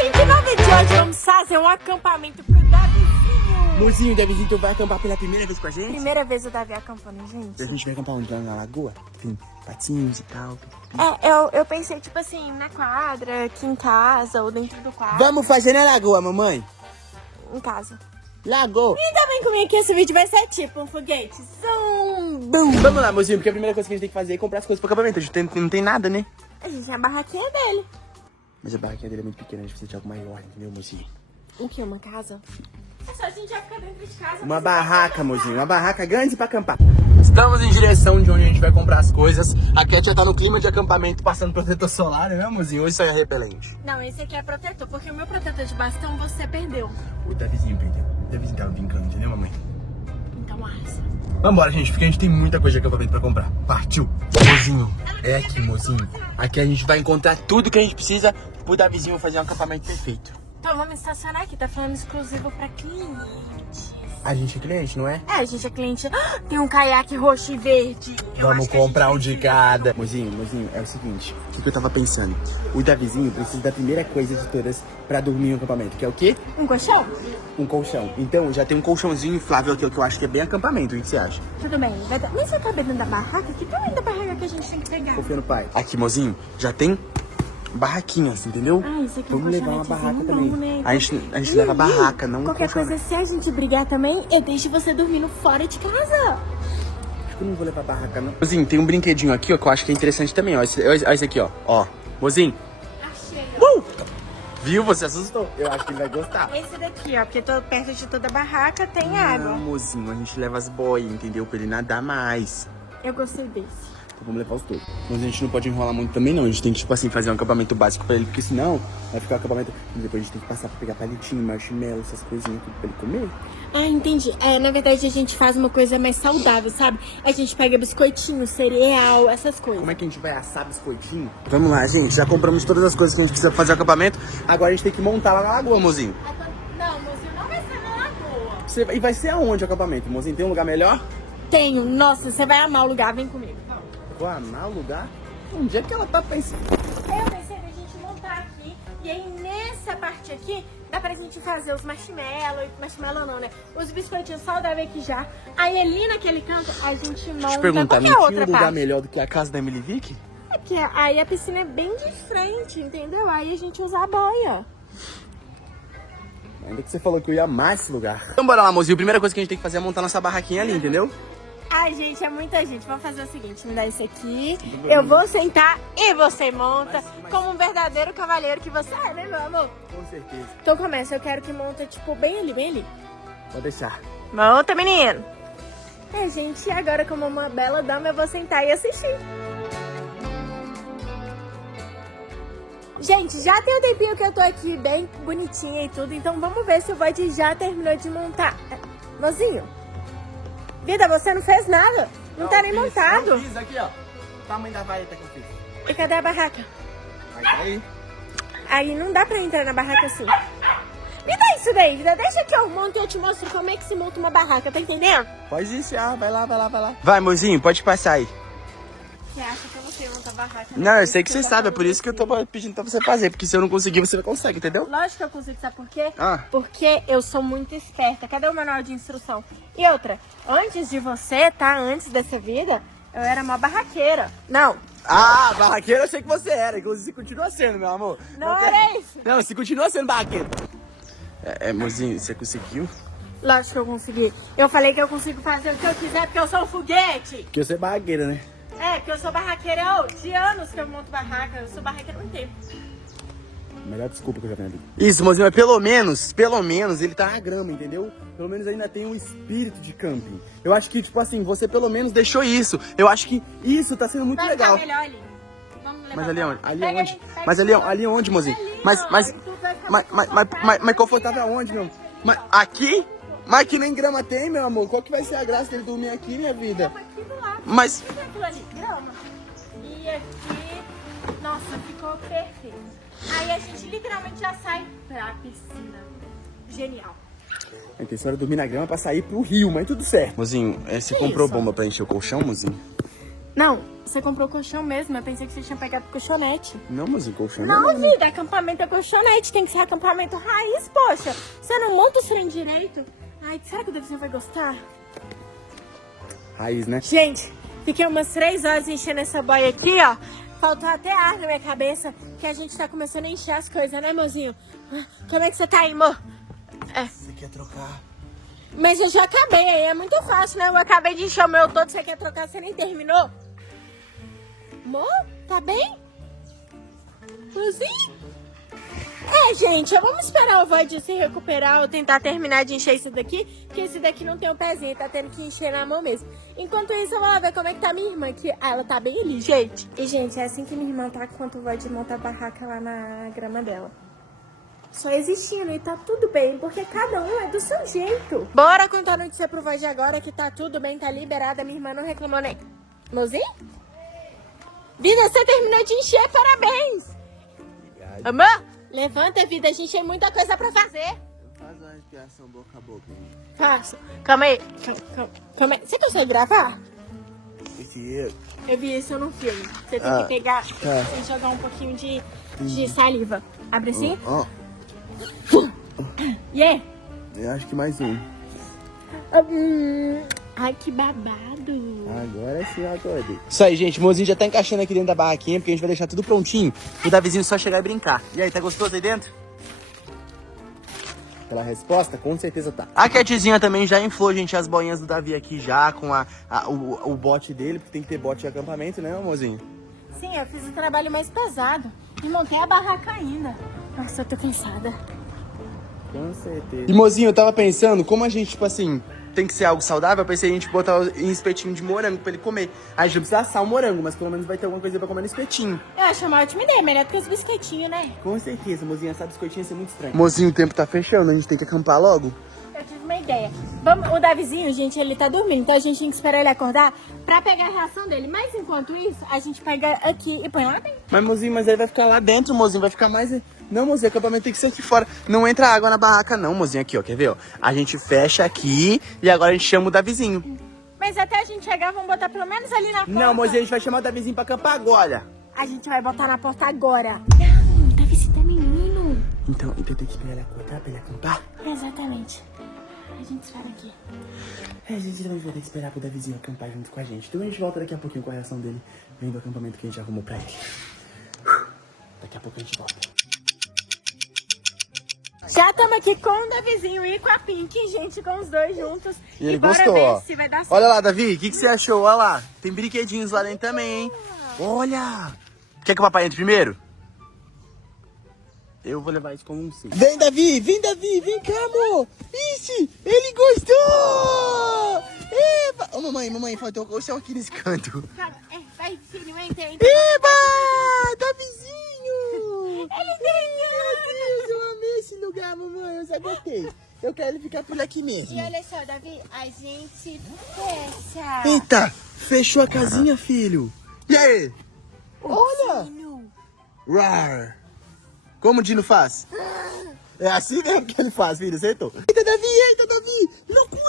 gente, no vídeo de hoje vamos fazer um acampamento pro Davizinho. Mozinho, Davizinho, tu vai acampar pela primeira vez com a gente? Primeira vez o Davi acampando, gente. A gente vai acampar onde? Lá na lagoa? Tem patinhos e tal. Eu pensei, tipo assim, na quadra, aqui em casa, ou dentro do quarto. Vamos fazer na lagoa, mamãe? Em casa. Lagoa. E também comigo que esse vídeo vai ser tipo um foguete. Zum! Vamos lá, mozinho, porque a primeira coisa que a gente tem que fazer é comprar as coisas pro acampamento. A gente não tem nada, né? A gente tem a barraquinha dele. Mas a barraquinha dele é muito pequena, a gente precisa de algo maior, entendeu, mozinho? O que? Uma casa? É só a gente vai ficar dentro de casa. Uma barraca, mozinho. Uma barraca grande pra acampar. Estamos em direção de onde a gente vai comprar as coisas. A Cat já tá no clima de acampamento, passando protetor solar, né, mozinho? Hoje isso é repelente. Não, esse aqui é protetor, porque o meu protetor de bastão você perdeu. O Davizinho perdeu. O Davizinho tava brincando, entendeu, mamãe? Então arrasa. Vambora, gente, porque a gente tem muita coisa de acampamento pra comprar. Partiu! Mozinho, é aqui, mozinho. Aqui a gente vai encontrar tudo que a gente precisa pro Davizinho fazer um acampamento perfeito. Então vamos estacionar aqui, tá falando exclusivo pra clientes. A gente é cliente, não é? É, a gente é cliente. Tem um caiaque roxo e verde. Vamos comprar um de cada. Mozinho, é o seguinte. O que eu tava pensando? O Davizinho precisa da primeira coisa de todas pra dormir no acampamento, que é o quê? Um colchão? Um colchão. Então, já tem um colchãozinho inflável aqui, que eu acho que é bem acampamento. O que você acha? Tudo bem. Mas você tá dentro da barraca? Que tamanho da barraca que a gente tem que pegar? Confia no pai. Aqui, mozinho, já tem barraquinhas, entendeu? Ah, isso aqui é um Vamos levar uma barraca colchonetezinho, também. né? A gente leva a barraca, não um Qualquer colchão. coisa, se a gente brigar também, eu deixo você dormindo fora de casa. Acho que eu não vou levar barraca, não. Mozinho, tem um brinquedinho aqui, ó, que eu acho que é interessante também, ó. Esse aqui, ó. Ó, mozinho. Achei. Viu? Você assustou. Eu acho que ele vai gostar. Esse daqui, ó, porque perto de toda barraca tem água. Não, mozinho, a gente leva as boias, entendeu? Pra ele nadar mais. Eu gostei desse. Então vamos levar os dois. Mas a gente não pode enrolar muito também, não. A gente tem que, tipo assim, fazer um acampamento básico pra ele, porque senão vai ficar um acampamento... E depois a gente tem que passar pra pegar palitinho, marshmallow, essas coisinhas tudo pra ele comer. Ah, entendi. Na verdade, a gente faz uma coisa mais saudável, sabe? A gente pega biscoitinho, cereal, essas coisas. Como é que a gente vai assar biscoitinho? Vamos lá, gente. Já compramos todas as coisas que a gente precisa pra fazer o acampamento. Agora a gente tem que montar lá na lagoa, mozinho. Não, mozinho, não vai ser na lagoa. E vai ser aonde o acampamento, mozinho? Tem um lugar melhor? Tenho. Nossa, você vai amar o lugar. Vem comigo. Vou amar o lugar? Onde é que ela tá pensando? Eu pensei da gente montar aqui. E aí, nessa parte aqui, dá pra gente fazer os marshmallow. Marshmallow não, né? Os biscoitinhos saudáveis aqui já. Aí, ali naquele canto, a gente monta... Deixa eu perguntar, não qualquer tinha outra um lugar parte. melhor do que a casa da Emily Vick? É porque aí a piscina é bem de frente, entendeu? Aí a gente usa a boia. Ainda que você falou que eu ia amar esse lugar. Então bora lá, mozinho. A primeira coisa que a gente tem que fazer é montar nossa barraquinha ali, entendeu? Ai, gente, é muita gente. Vamos fazer o seguinte, me dá esse aqui. Eu vou sentar e você monta como um verdadeiro cavalheiro que você é, né, meu amor? Com certeza. Então começa, eu quero que monta, tipo, bem ali, bem ali. Pode deixar. Monta, menino. Gente, agora como uma bela dama, eu vou sentar e assistir. Gente, já tem um tempinho que eu tô aqui bem bonitinha e tudo, então vamos ver se o Void já terminou de montar. Mozinho, vida, você não fez nada. Não tá nem montado. Não fiz aqui, ó. O tamanho da vareta que eu fiz. E cadê a barraca? Vai cair. Aí não dá pra entrar na barraca assim. Me dá isso daí, vida. Deixa que eu monto e eu te mostro como é que se monta uma barraca, tá entendendo? Pode iniciar, vai lá. Vai, mozinho, pode passar aí. Você acha que você monta a barraca? Não, eu sei que você sabe, é por isso que eu tô pedindo pra você fazer. Porque se eu não conseguir, você consegue, entendeu? Lógico que eu consigo, sabe por quê? Ah. Porque eu sou muito esperta. Cadê o manual de instrução? E outra, antes de você, tá? Antes dessa vida, eu era uma barraqueira. Não. Ah, barraqueiro eu sei que você era. Inclusive, você continua sendo, meu amor. Não era isso. Não, você continua sendo barraqueiro. Mozinho, você conseguiu? Lógico que eu consegui. Eu falei que eu consigo fazer o que eu quiser porque eu sou um foguete. Porque você é barraqueira, né? Porque eu sou barraqueira de anos que eu monto barraca. Eu sou barraqueira há muito tempo. Melhor desculpa que eu já tenho ali. Isso, mozinho, mas pelo menos ele tá na grama, entendeu? Pelo menos ainda tem um espírito de camping. Eu acho que, tipo assim, você pelo menos deixou isso. Eu acho que isso tá sendo muito Vai legal. ficar melhor ali. Vamos levar Mas ali onde? Ali Pega onde? aí, pega Mas ali onde, mozinho? ali, Mas, ó, mas, e tu vai ficar mas confortável aonde, meu? Mas aqui? Mas aqui nem grama tem, meu amor. Qual que vai ser a graça dele dormir aqui, minha vida? aqui do lado. Mas... O que é aquilo ali? Grama. E aqui... Nossa, ficou perfeito. Aí a gente literalmente já sai pra piscina. Genial. A intenção era dormir na grama pra sair pro rio, mas tudo certo. Mozinho, você comprou bomba pra encher o colchão, mozinho? Não, você comprou colchão mesmo. Eu pensei que você tinha pegado colchonete. Não, mozinho, colchão Não, vida, acampamento é colchonete. Tem que ser acampamento raiz, poxa. Você não monta o trem direito. Ai, será que o Davizinho vai gostar? Raiz, né? Gente, fiquei umas 3 horas enchendo essa boia aqui, ó. Faltou até ar na minha cabeça, que a gente tá começando a encher as coisas, né, mozinho? Como é que você tá aí, amor? Você quer trocar? Mas eu já acabei, aí é muito fácil, né? Eu acabei de encher o meu todo, você quer trocar, você nem terminou? Amor, tá bem? Mozinho? Gente, vamos esperar o Void se recuperar ou tentar terminar de encher isso daqui, que esse daqui não tem o pezinho, tá tendo que encher na mão mesmo. Enquanto isso, eu vou lá ver como é que tá minha irmã, que ela tá bem ali, gente. E, gente, é assim que minha irmã tá, enquanto o Void monta a barraca lá na grama dela. Só existindo e tá tudo bem, porque cada um é do seu jeito. Bora contar a notícia pro Void agora, que tá tudo bem, tá liberada, minha irmã não reclamou nem. Mozinho? Vida, você terminou de encher, parabéns! Obrigado. Amor? Levanta, vida, a gente tem muita coisa pra fazer. Faz uma respiração boca a boca. Faço. Calma aí. Calma aí. Você consegue gravar? Esse Eu vi isso no filme. Você tem que pegar e jogar um pouquinho de saliva. Abre assim. Yeah. Eu acho que mais um. Ai, que babado. Agora sim eu acordei. Isso aí, gente. O mozinho já tá encaixando aqui dentro da barraquinha, porque a gente vai deixar tudo prontinho. O Davizinho só chegar e brincar. E aí, tá gostoso aí dentro? Pela resposta, com certeza tá. A Catzinha também já inflou, gente, as boinhas do Davi aqui já, com o bote dele, porque tem que ter bote de acampamento, né, mozinho? Sim, eu fiz o trabalho mais pesado. E montei a barraca ainda. Nossa, eu tô cansada. Com certeza. E, mozinho, eu tava pensando, como a gente, tipo assim, tem que ser algo saudável, eu pensei em a gente botar em espetinho de morango pra ele comer. A gente não precisa assar o morango, mas pelo menos vai ter alguma coisa pra comer no espetinho. Eu acho uma ótima ideia, melhor do que os biscoitinhos, né? Com certeza, mozinho, essa biscoitinha ia ser muito estranho. Mozinho, o tempo tá fechando, a gente tem que acampar logo. Eu tive uma ideia. O Davizinho, gente, ele tá dormindo, então a gente tem que esperar ele acordar pra pegar a ração dele. Mas enquanto isso, a gente pega aqui e põe lá dentro. Mas, mozinho, mas ele vai ficar lá dentro, mozinho, vai ficar mais... Não, mozinho, o acampamento tem que ser aqui fora. Não entra água na barraca, não, mozinho. Aqui, ó, quer ver, ó? A gente fecha aqui e agora a gente chama o Davizinho. Mas até a gente chegar, vamos botar pelo menos ali na porta. Não, mozinho, a gente vai chamar o Davizinho pra acampar agora. A gente vai botar na porta agora. Não, o Davizinho tá menino. Então tem que esperar ele acordar pra ele acampar? Exatamente. A gente espera aqui. A gente também vai ter que esperar pro Davizinho acampar junto com a gente. Então a gente volta daqui a pouquinho com a reação dele, vendo o acampamento que a gente arrumou pra ele. Daqui a pouco a gente volta. Já estamos aqui com o Davizinho e com a Pink, gente, com os dois juntos. E ele bora gostou, ver ó. se vai dar certo. Olha lá, Davi, o que você achou? Olha lá, tem brinquedinhos lá dentro também, hein? Olha! Quer que o papai entre primeiro? Eu vou levar isso como um sim. Vem, Davi, vem cá, amor. Ixi, ele gostou! Eba! Ô, mamãe, faltou o céu aqui nesse canto. Vai, filho, entra. Eba! Davizinho! Ele ganhou! Meu Deus, eu amei esse lugar, mamãe, eu já gostei. Eu quero ele ficar por aqui mesmo. E olha só, Davi, a gente fecha. Eita, fechou a casinha, filho. E aí? Olha! Rar! Como o Dino faz? É assim mesmo que ele faz, filho, acertou. Eita, Davi! Loucura!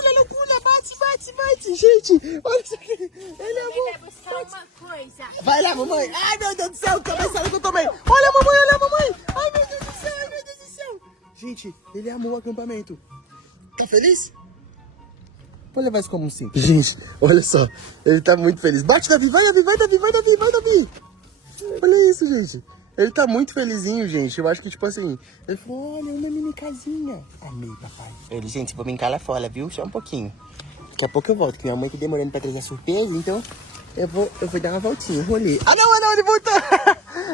Bate! Gente, olha isso aqui. Ele é bom. Vai buscar uma coisa. Vai lá, mamãe. Ai, meu Deus do céu, cabeçada que eu tomei. Olha, mamãe. Ai, meu Deus do céu. Gente, ele amou o acampamento. Tá feliz? Vou levar isso como um sim. Gente, olha só. Ele tá muito feliz. Bate, Davi. Vai, Davi. Olha isso, gente. Ele tá muito felizinho, gente. Eu acho que, tipo assim, ele falou, olha, uma mini casinha. Amei, papai. Ele, gente, vou brincar lá fora, viu? Só um pouquinho. Daqui a pouco eu volto, que minha mãe tá demorando pra trazer a surpresa, então eu vou dar uma voltinha, rolê. Ah, não, ele voltou.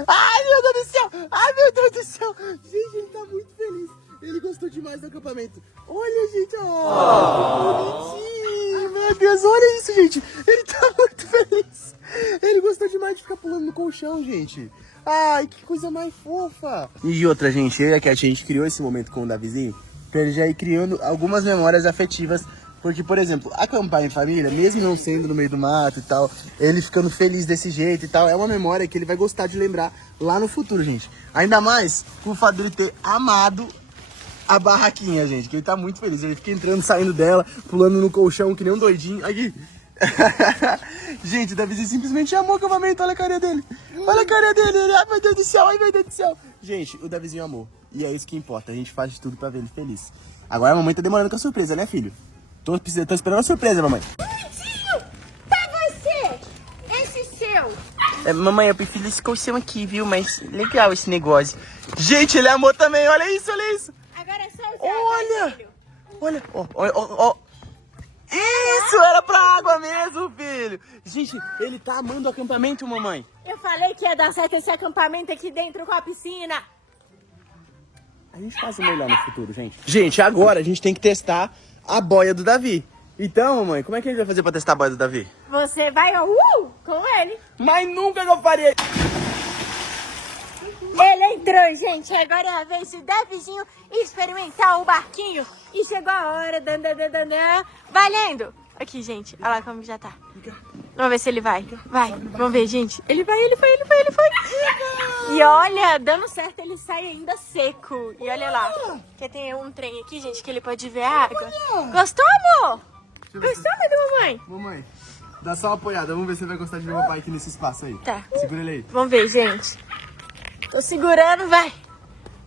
Ai, meu Deus do céu. Gente, ele tá muito feliz. Ele gostou demais do acampamento. Olha, gente, ó. Bonitinho. Meu Deus, olha isso, gente. Ele tá muito feliz. Ele gostou demais de ficar pulando no colchão, gente. Ai, que coisa mais fofa. E outra, gente, eu e a Cat, a gente criou esse momento com o Davizinho pra ele já ir criando algumas memórias afetivas. Porque, por exemplo, acampar em família, mesmo não sendo no meio do mato e tal, ele ficando feliz desse jeito e tal, é uma memória que ele vai gostar de lembrar lá no futuro, gente. Ainda mais com o fato dele ter amado a barraquinha, gente, que ele tá muito feliz. Ele fica entrando, saindo dela, pulando no colchão que nem um doidinho. Aqui. Gente, o Davizinho simplesmente amou o acampamento. Olha a carinha dele. Olha a carinha dele. Ai, meu Deus do céu. Ai, meu Deus do céu. Gente, o Davizinho amou. E é isso que importa. A gente faz de tudo pra ver ele feliz. Agora a mamãe tá demorando com a surpresa, né, filho? Tô esperando a surpresa, mamãe. Bonitinho! Tá você! Esse seu! Mamãe, eu prefiro esse colchão aqui, viu? Mas legal esse negócio. Gente, ele amou também. Olha isso, olha isso. Agora é só usar. Olha! Filho. Olha, ó. Isso, era pra água mesmo, filho. Gente, ele tá amando o acampamento, mamãe. Eu falei que ia dar certo esse acampamento aqui dentro com a piscina. A gente faz o melhor no futuro, gente. Gente, agora a gente tem que testar a boia do Davi. Então, mamãe, como é que a gente vai fazer pra testar a boia do Davi? Você vai com ele. Mas nunca que eu faria. Ele entrou, gente. Agora é a vez do Davizinho experimentar o barquinho. E chegou a hora. Valendo. Aqui, gente. Olha lá como já tá. Vamos ver se ele vai. Vai. Vamos ver, gente. Ele foi. E olha, dando certo, ele sai ainda seco. E olha lá. Que tem um trem aqui, gente, que ele pode ver a água. Gostou, amor? Gostou, mamãe? Mamãe, dá só uma apoiada. Vamos ver se ele vai gostar de ver o papai aqui nesse espaço aí. Tá. Segura ele aí. Vamos ver, gente. Tô segurando, vai.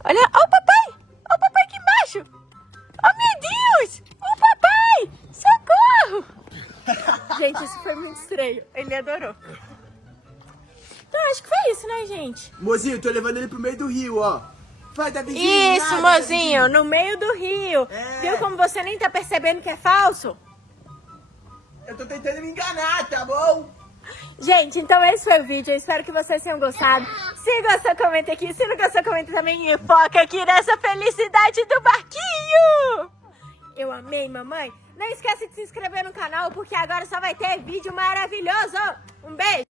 Olha, ó o papai. Ó o papai aqui embaixo. Oh, meu Deus. O papai. Socorro. Gente, isso foi muito estranho. Ele adorou. Então, acho que foi isso, né, gente? Mozinho, tô levando ele pro meio do rio, ó. Vai, Davizinho. Isso, mozinho. No meio do rio. É. Viu como você nem tá percebendo que é falso? Eu tô tentando me enganar, tá bom? Gente, então esse foi o vídeo. Eu espero que vocês tenham gostado. Se gostou, comenta aqui. Se não gostou, comenta também. E foca aqui nessa felicidade do barquinho. Eu amei, mamãe. Não esquece de se inscrever no canal, porque agora só vai ter vídeo maravilhoso. Um beijo.